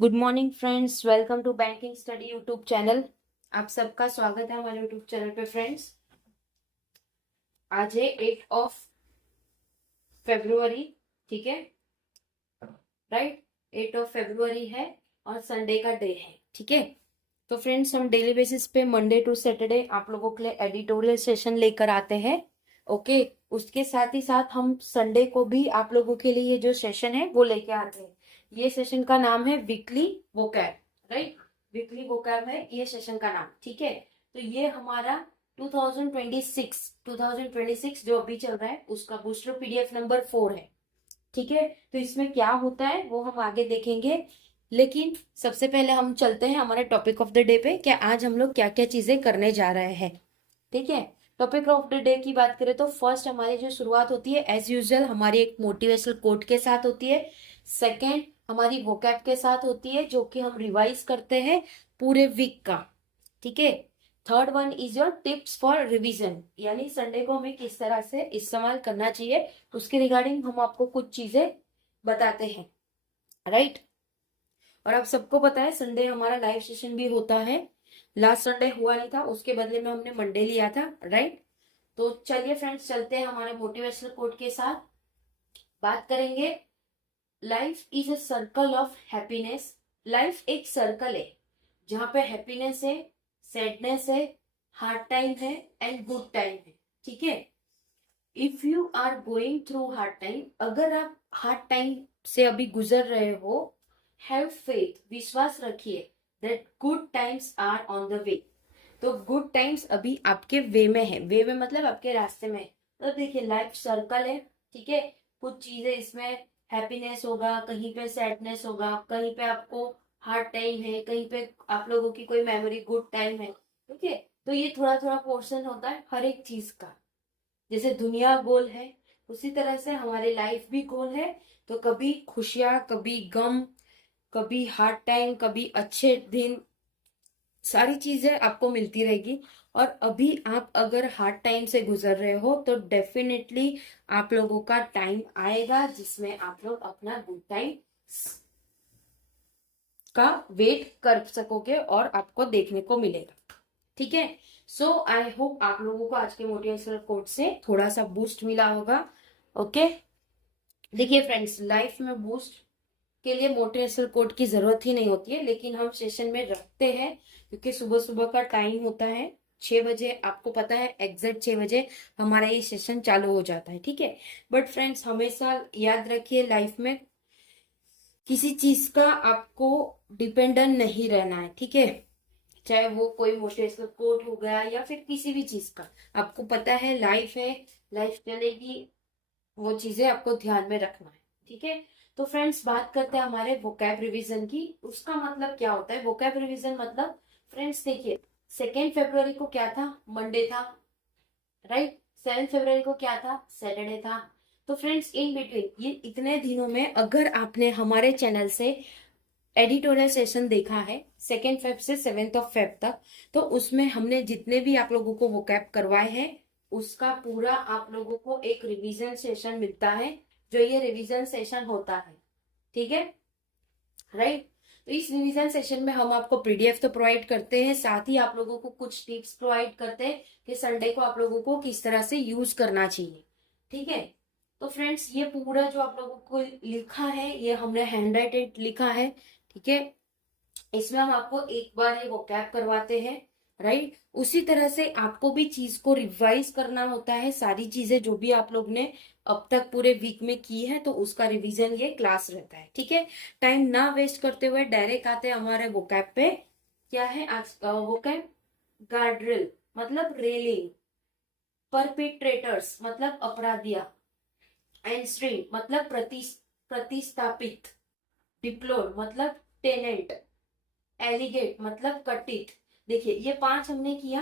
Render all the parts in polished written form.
Good morning friends, welcome to banking study YouTube channel. आप सबका स्वागत है हमारे यूट्यूब चैनल पे फ्रेंड्स। आज है 8 फरवरी, ठीक है, राइट। 8 फरवरी है और संडे का डे है, ठीक है। तो फ्रेंड्स, हम डेली बेसिस पे मंडे टू सैटरडे आप लोगों के लिए एडिटोरियल सेशन लेकर आते हैं, ओके। उसके साथ ही साथ हम संडे को भी आप लोगों के लिए ये जो सेशन है वो लेके आते हैं। ये सेशन का नाम है weekly vocab, right. Weekly vocab है ये सेशन का नाम, ठीक है। तो ये हमारा 2026 जो अभी चल रहा है उसका बूस्टर पीडीएफ नंबर 4 है, ठीक है। तो इसमें क्या होता है वो हम आगे देखेंगे, लेकिन सबसे पहले हम चलते हैं हमारे टॉपिक ऑफ द डे पे कि आज हम लोग क्या क्या चीजें करने जा रहे हैं, ठीक है। टॉपिक ऑफ द डे की बात करें तो फर्स्ट हमारी जो शुरुआत होती है एज यूजुअल हमारी एक मोटिवेशनल कोट के साथ होती है। सेकेंड हमारी वोकैब के साथ होती है जो कि हम रिवाइज करते हैं पूरे वीक का, ठीक है। Third one is your tips for revision, यानी संडे को हमें किस तरह से इस्तेमाल करना चाहिए उसके रिगार्डिंग हम आपको कुछ चीजें बताते हैं, राइट। और आप सबको पता है संडे हमारा लाइव सेशन भी होता है। लास्ट संडे हुआ नहीं था, उसके बदले में हमने मंडे लिया था, राइट। तो चलिए फ्रेंड्स, चलते हैं हमारे मोटिवेशनल कोट के साथ। बात करेंगे life is a circle of happiness. Life एक सर्कल है जहां पे हैप्पीनेस है, सैडनेस है, हार्ड टाइम है एंड गुड टाइम है, ठीक है। If you are going through hard time, अगर आप हार्ड टाइम से अभी गुजर रहे हो, हैव फेथ, विश्वास रखिए, that good times are on the way. तो गुड टाइम्स अभी आपके वे में है, वे में मतलब आपके रास्ते में है। तो देखिए लाइफ सर्कल है, ठीक है। कुछ चीजें इसमें हैप्पीनेस होगा, कहीं पे सैडनेस होगा, कहीं पे आपको हार्ड टाइम है, कहीं पे आप लोगों की कोई मेमोरी गुड टाइम है, ठीक है। तो ये थोड़ा थोड़ा पोर्शन होता है हर एक चीज का। जैसे दुनिया गोल है उसी तरह से हमारी लाइफ भी गोल है। तो कभी खुशियां, कभी गम, कभी हार्ड टाइम, कभी अच्छे दिन, सारी चीजें आपको मिलती रहेगी। और अभी आप अगर हार्ड टाइम से गुजर रहे हो तो डेफिनेटली आप लोगों का टाइम आएगा जिसमें आप लोग अपना गुड टाइम का वेट कर सकोगे और आपको देखने को मिलेगा, ठीक है। सो आई होप आप लोगों को आज के मोटिवेशनल कोट से थोड़ा सा बूस्ट मिला होगा, ओके। देखिए फ्रेंड्स, लाइफ में बूस्ट के लिए मोटिवेशनल कोट की जरूरत ही नहीं होती है, लेकिन हम सेशन में रखते हैं क्योंकि सुबह सुबह का टाइम होता है 6 बजे। आपको पता है एग्जैक्ट 6 बजे हमारा ये सेशन चालू हो जाता है, ठीक है। बट फ्रेंड्स, हमेशा याद रखिए लाइफ में किसी चीज का आपको डिपेंडेंट नहीं रहना है, ठीक है। चाहे वो कोई मोटिवेशनल कोट हो गया या फिर किसी भी चीज का, आपको पता है लाइफ है, लाइफ चलेगी, वो चीजें आपको ध्यान में रखना है, ठीक है। तो फ्रेंड्स, बात करते हैं हमारे वोकैब रिवीजन की। उसका मतलब क्या होता है वोकैब रिवीजन मतलब? फ्रेंड्स देखिए, 2 फरवरी को क्या था? मंडे था, राइट। 7 फरवरी को क्या था? सैटरडे था। तो फ्रेंड्स, इन बिटवीन ये इतने दिनों में अगर आपने हमारे चैनल से एडिटोरियल सेशन देखा है 2 फेब से 7 फेब तक, तो उसमें हमने जितने भी आप लोगों को वोकैब करवाए हैं उसका पूरा आप लोगों को एक रिवीजन सेशन मिलता है, जो ये रिवीजन सेशन होता है, ठीक है, राइट। तो इस रिवीजन सेशन में हम आपको पीडीएफ तो प्रोवाइड करते हैं, साथ ही आप लोगों को कुछ टिप्स प्रोवाइड करते हैं कि संडे को आप लोगों को किस तरह से यूज करना चाहिए, ठीक है। तो फ्रेंड्स, ये पूरा जो आप लोगों को लिखा है ये हमने हैंड राइटेड लिखा है, ठीक है। इसमें हम आपको एक बार ये वोकैब करवाते हैं, राइट। उसी तरह से आपको भी चीज को रिवाइज करना होता है, सारी चीजें जो भी आप लोग ने अब तक पूरे वीक में की है तो उसका रिवीजन ये क्लास रहता है, ठीक है। टाइम ना वेस्ट करते हुए डायरेक्ट आते हैं हमारे वोकैब पे। क्या है आज वोकैब? गार्ड्रिल मतलब रेलिंग, परपिट्रेटर्स मतलब अपराधिया, एंस्ट्रीम मतलब प्रतिस्थापित, डिप्लोड मतलब टेनेंट, एलिगेट मतलब कटित। देखिए ये 5 हमने किया,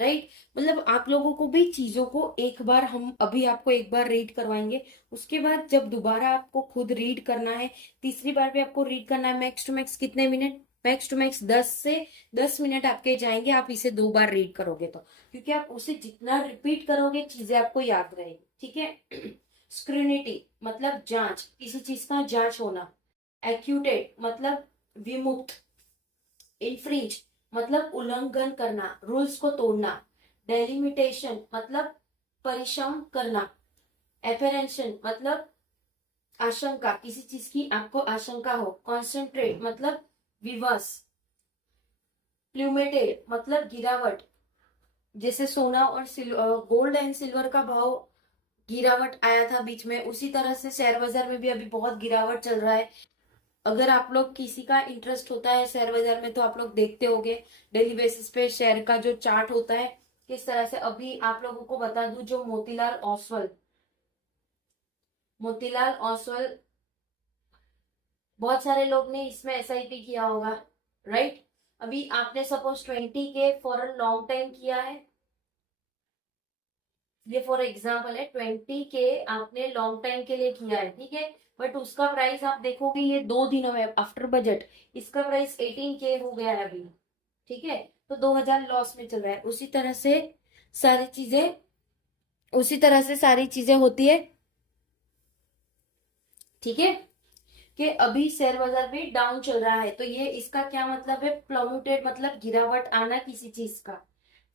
राइट। मतलब आप लोगों को भी चीजों को एक बार, हम अभी आपको एक बार रीड करवाएंगे, उसके बाद जब दोबारा आपको खुद रीड करना है, तीसरी बार भी आपको रीड करना है, मैक्स टू मैक्स कितने मिनट? मैक्स टू मैक्स 10 से 10 मिनट आपके जाएंगे, आप इसे 2 बार रीड करोगे तो, क्योंकि आप उसे जितना रिपीट करोगे चीजें आपको याद रहेगी, ठीक है। स्क्रूनिटी मतलब जांच, किसी चीज का जांच होना। एक्यूटेट मतलब विमुक्त, इन्फ्रिंज मतलब उल्लंघन करना, रूल्स को तोड़ना, डेलिमिटेशन मतलब परिश्रम करना, एपरेंशन मतलब आशंका, किसी चीज की आपको आशंका हो, कॉन्सेंट्रेट मतलब विवश, प्लूमेटेड मतलब गिरावट, जैसे सोना और गोल्ड एंड सिल्वर का भाव गिरावट आया था बीच में, उसी तरह से शेयर बाजार में भी अभी बहुत गिरावट चल रहा है। अगर आप लोग किसी का इंटरेस्ट होता है शेयर बाजार में तो आप लोग देखते होंगे डेली बेसिस पे शेयर का जो चार्ट होता है किस तरह से। अभी आप लोगों को बता दूं, जो मोतीलाल ओसवाल, बहुत सारे लोग ने इसमें एसआईपी किया होगा, राइट। अभी आपने सपोज 20 के फॉर अ लॉन्ग टाइम किया है, ये फॉर एग्जाम्पल है, 20 के आपने लॉन्ग टाइम के लिए किया है, ठीक है। बट उसका प्राइस आप देखोगे ये 2 दिनों में आफ्टर बजट इसका प्राइस 18 के हो गया है अभी, ठीक है। तो 2000 लॉस में चल रहा है। सारी चीजें उसी तरह से सारी चीजें होती है, ठीक है। कि अभी शेयर बाजार भी डाउन चल रहा है, तो ये इसका क्या मतलब है, प्लम्यूटेड मतलब गिरावट आना किसी चीज का।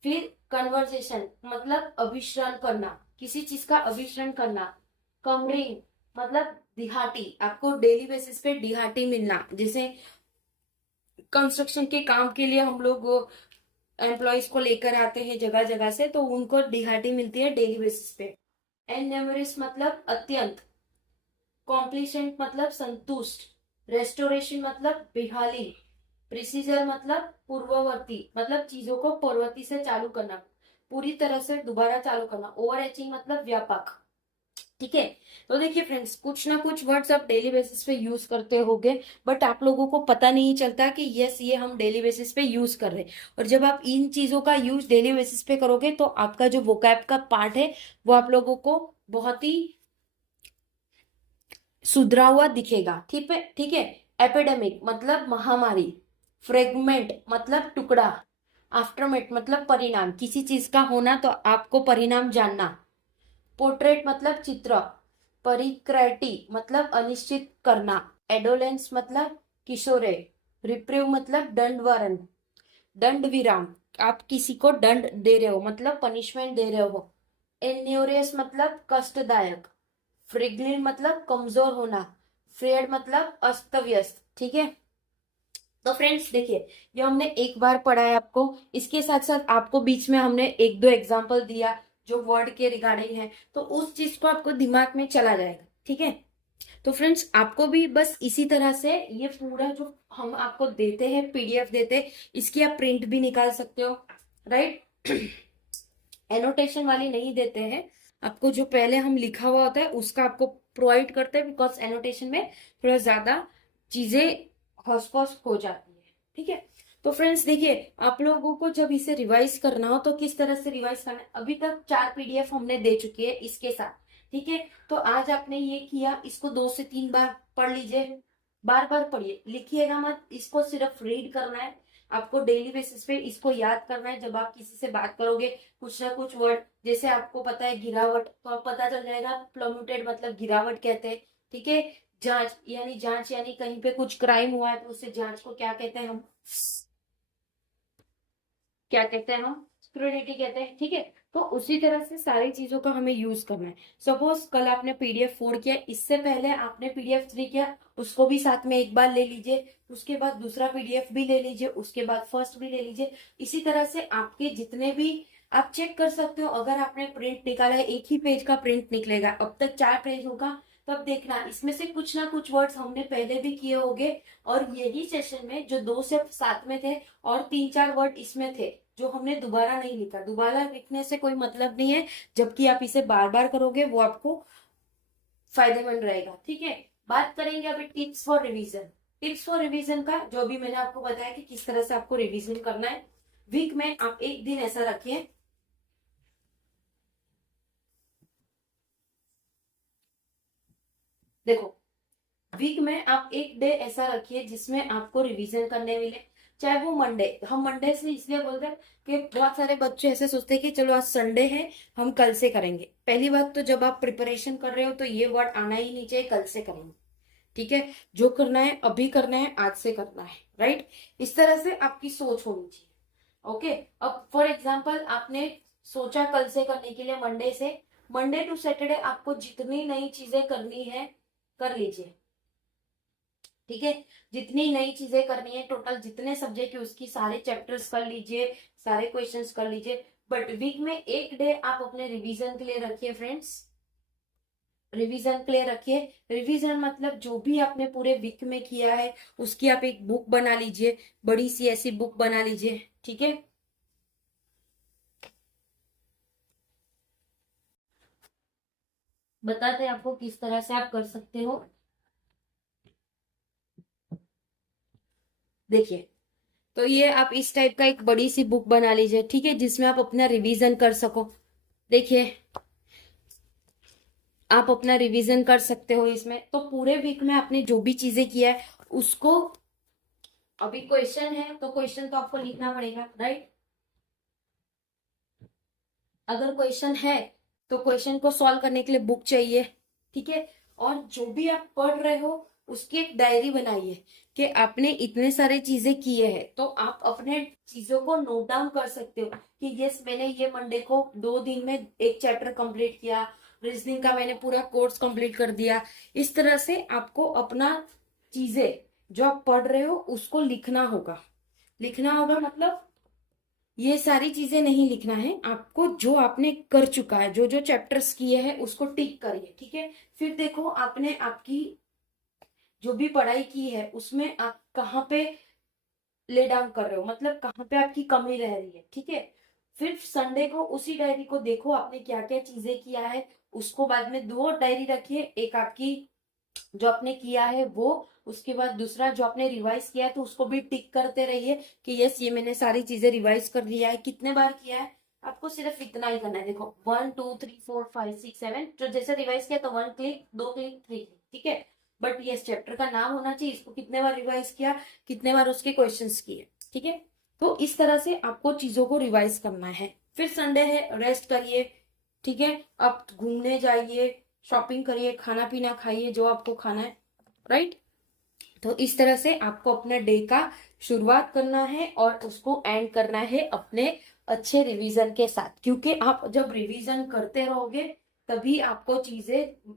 फिर कन्वर्सेशन मतलब अभिसरण करना, किसी चीज का अभिसरण करना। कमरिंग मतलब दिहाटी, आपको डेली बेसिस पे दिहाटी मिलना, जैसे कंस्ट्रक्शन के काम के लिए हम लोग एम्प्लॉयज को लेकर आते हैं जगह जगह से, तो उनको दिहाटी मिलती है डेली बेसिस पे। एनमेरिस मतलब अत्यंत, कॉम्प्लीसेंट मतलब संतुष्ट, रेस्टोरेशन मतलब बेहाली, प्रिसीजर मतलब पूर्ववर्ती मतलब चीजों को पूर्ववर्ती से चालू करना, पूरी तरह से दोबारा चालू करना। ओवर एचिंग मतलब व्यापक, ठीक है। तो देखिए फ्रेंड्स, कुछ ना कुछ वर्ड्स आप डेली बेसिस पे यूज करते होगे, बट आप लोगों को पता नहीं चलता कि यस ये हम डेली बेसिस पे यूज कर रहे हैं। और जब आप इन चीजों का यूज डेली बेसिस पे करोगे तो आपका जो वोकैब का पार्ट है वो आप लोगों को बहुत ही सुधरा हुआ दिखेगा, ठीक है, ठीक है। एपिडेमिक मतलब महामारी, फ्रेगमेंट मतलब टुकड़ा, आफ्टरमेट मतलब परिणाम, किसी चीज का होना तो आपको परिणाम जानना। पोर्ट्रेट मतलब चित्र, परिक्रैटी मतलब अनिश्चित करना, एडोलेंस मतलब किशोरे, रिप्रीव मतलब दंड वारन, दंड विराम, आप किसी को दंड दे रहे हो मतलब पनिशमेंट दे रहे हो। एन्योरेस मतलब कष्टदायक, फ्रिगलिन मतलब कमजोर होना, फ्रेड मतलब अस्त व्यस्त, ठीक है। तो फ्रेंड्स देखिए, ये हमने एक बार पढ़ा है आपको, इसके साथ साथ आपको बीच में हमने एक दो एग्जांपल दिया जो वर्ड के रिगार्डिंग है, तो उस चीज को आपको दिमाग में चला जाएगा, ठीक है। तो फ्रेंड्स आपको भी बस इसी तरह से ये पूरा जो हम आपको देते हैं पीडीएफ देते हैं, इसकी आप प्रिंट भी निकाल सकते हो, राइट। एनोटेशन वाली नहीं देते हैं आपको, जो पहले हम लिखा हुआ होता है उसका आपको प्रोवाइड करते हैं, बिकॉज एनोटेशन में थोड़ा ज्यादा चीजें हौस हो जाती है, ठीक है। तो फ्रेंड्स देखिए, आप लोगों को जब इसे रिवाइज करना हो तो किस तरह से रिवाइज करना है, अभी तक 4 पीडीएफ हमने दे चुकी है इसके साथ, ठीक है। तो आज आपने ये किया, इसको 2 से 3 बार पढ़ लीजिए, बार बार पढ़िए, लिखिएगा मत, इसको सिर्फ रीड करना है। आपको डेली बेसिस पे इसको याद करना है, जब आप किसी से बात करोगे कुछ ना कुछ वर्ड, जैसे आपको पता है गिरावट, तो आप पता चल जाएगा प्लम्यूटेड मतलब गिरावट कहते हैं, ठीक है। जांच यानी कहीं पे कुछ क्राइम हुआ है तो उससे जांच को क्या कहते हैं हम, स्क्रूनिटी कहते हैं, ठीक है। तो उसी तरह से सारी चीजों का हमें यूज करना है। सपोज कल आपने पीडीएफ 4 किया, इससे पहले आपने पीडीएफ 3 किया, उसको भी साथ में एक बार ले लीजिए, उसके बाद दूसरा पीडीएफ भी ले लीजिए, उसके बाद फर्स्ट भी ले लीजिए। इसी तरह से आपके जितने भी आप चेक कर सकते हो, अगर आपने प्रिंट निकाला है, एक ही पेज का प्रिंट निकलेगा, अब तक 4 पेज होगा, तब देखना इसमें से कुछ ना कुछ वर्ड्स हमने पहले भी किए होंगे, और यही सेशन में जो 2 से 7 में थे और 3-4 वर्ड इसमें थे जो हमने दोबारा नहीं लिखा। दोबारा लिखने से कोई मतलब नहीं है, जबकि आप इसे बार बार करोगे वो आपको फायदेमंद रहेगा, ठीक है। बात करेंगे अभी tips for revision. Tips for revision का जो भी मैंने आपको बताया कि किस तरह से आपको रिवीजन करना है, वीक में आप एक दिन ऐसा रखिए, देखो वीक में आप एक डे ऐसा रखिए जिसमें आपको रिवीजन करने मिले, चाहे वो मंडे, हम मंडे से इसलिए बोलते हैं कि बहुत सारे बच्चे ऐसे सोचते हैं कि चलो आज संडे है हम कल से करेंगे। पहली बात तो जब आप प्रिपरेशन कर रहे हो तो ये वर्ड आना ही नहीं चाहिए कल से करेंगे, ठीक है, जो करना है अभी करना है, आज से करना है, राइट। इस तरह से आपकी सोच होनी चाहिए। ओके, अब फॉर एग्जाम्पल आपने सोचा कल से करने के लिए, मंडे से, मंडे टू सैटरडे आपको जितनी नई चीजें करनी है कर लीजिए, ठीक है। जितनी नई चीजें करनी है, टोटल जितने सब्जेक्ट है उसकी सारे चैप्टर्स कर लीजिए, सारे क्वेश्चंस कर लीजिए। बट वीक में एक डे आप अपने रिवीजन के लिए रखिए फ्रेंड्स, रिवीजन के लिए रखिए। रिवीजन मतलब जो भी आपने पूरे वीक में किया है उसकी आप एक बुक बना लीजिए, बड़ी सी ऐसी बुक बना लीजिए, ठीक है। बताते हैं आपको किस तरह से आप कर सकते हो। देखिए, तो ये आप इस टाइप का एक बड़ी सी बुक बना लीजिए, ठीक है, जिसमें आप अपना रिवीजन कर सको। देखिए, आप अपना रिवीजन कर सकते हो इसमें। तो पूरे वीक में आपने जो भी चीजें किया है उसको, अभी क्वेश्चन है तो क्वेश्चन तो आपको लिखना पड़ेगा, राइट। अगर क्वेश्चन है तो क्वेश्चन को सॉल्व करने के लिए बुक चाहिए, ठीक है। और जो भी आप पढ़ रहे हो उसकी एक डायरी बनाइए कि आपने इतने सारे चीजें किए हैं, तो आप अपने चीजों को नोट डाउन कर सकते हो कि यस मैंने ये मंडे को 2 दिन में एक चैप्टर कंप्लीट किया, रीजनिंग का मैंने पूरा कोर्स कंप्लीट कर दिया। इस तरह से आपको अपना चीजें जो आप पढ़ रहे हो उसको लिखना होगा। लिखना होगा मतलब ये सारी चीजें नहीं लिखना है आपको, जो आपने कर चुका है, जो जो चैप्टर्स किए हैं उसको टिक करिए, ठीक है। फिर देखो आपने आपकी जो भी पढ़ाई की है उसमें आप कहाँ पे ले डाउन कर रहे हो, मतलब कहाँ पे आपकी कमी रह रही है, ठीक है। फिर संडे को उसी डायरी को देखो आपने क्या क्या चीजें किया है, उसको बाद में दो डायरी रखिए, एक आपकी जो आपने किया है वो, उसके बाद दूसरा जो आपने रिवाइज किया है तो उसको भी टिक करते रहिए कि यस ये मैंने सारी चीजें रिवाइज कर लिया है। कितने बार किया है आपको सिर्फ इतना ही करना है। देखो 1 2 3 4 5 6 7, जो जैसे रिवाइज किया तो 1 क्लिक, 2 क्लिक, 3 क्लिक, ठीक है। बट यस चैप्टर का नाम होना चाहिए, इसको कितने बार रिवाइज किया, कितने बार उसके क्वेश्चंस किए, ठीक है। तो इस तरह से आपको चीजों को रिवाइज करना है। फिर संडे है, रेस्ट करिए, ठीक है। आप घूमने जाइए, शॉपिंग करिए, खाना पीना खाइए जो आपको खाना है, राइट। तो इस तरह से आपको अपने डे का शुरुआत करना है और उसको एंड करना है अपने अच्छे रिवीजन के साथ, क्योंकि आप जब रिवीजन करते रहोगे तभी आपको चीजें,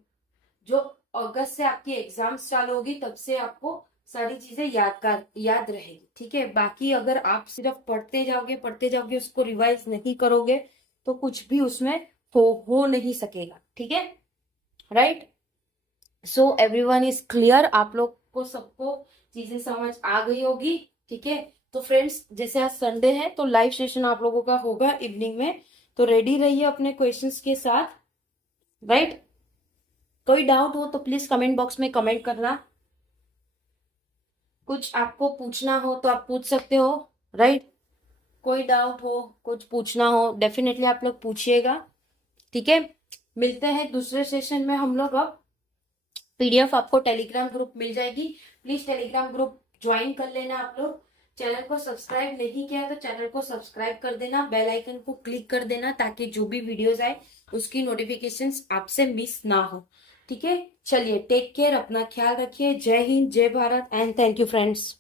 जो अगस्त से आपकी एग्जाम्स चालू होगी तब से आपको सारी चीजें याद रहेगी, ठीक है। बाकी अगर आप सिर्फ पढ़ते जाओगे उसको रिवाइज नहीं करोगे तो कुछ भी उसमें हो नहीं सकेगा, ठीक है, right. So everyone is clear, आप लोग को सबको चीजें समझ आ गई होगी, ठीक है। तो फ्रेंड्स जैसे आज संडे है तो लाइव सेशन आप लोगों का होगा इवनिंग में, तो रेडी रहिए अपने क्वेश्चंस के साथ, राइट। कोई डाउट हो तो प्लीज कमेंट बॉक्स में कमेंट करना, कुछ आपको पूछना हो तो आप पूछ सकते हो, राइट। कोई डाउट हो, कुछ पूछना हो, डेफिनेटली आप लोग पूछिएगा, ठीक है। मिलते हैं दूसरे सेशन में हम लोग। अब पीडीएफ आपको टेलीग्राम ग्रुप मिल जाएगी, प्लीज टेलीग्राम ग्रुप ज्वाइन कर लेना आप लोग। चैनल को सब्सक्राइब नहीं किया तो चैनल को सब्सक्राइब कर देना, बेल आइकन को क्लिक कर देना ताकि जो भी वीडियोस आए उसकी नोटिफिकेशंस आपसे मिस ना हो, ठीक है। चलिए टेक केयर, अपना ख्याल रखिए। जय हिंद, जय Bharat and thank you friends.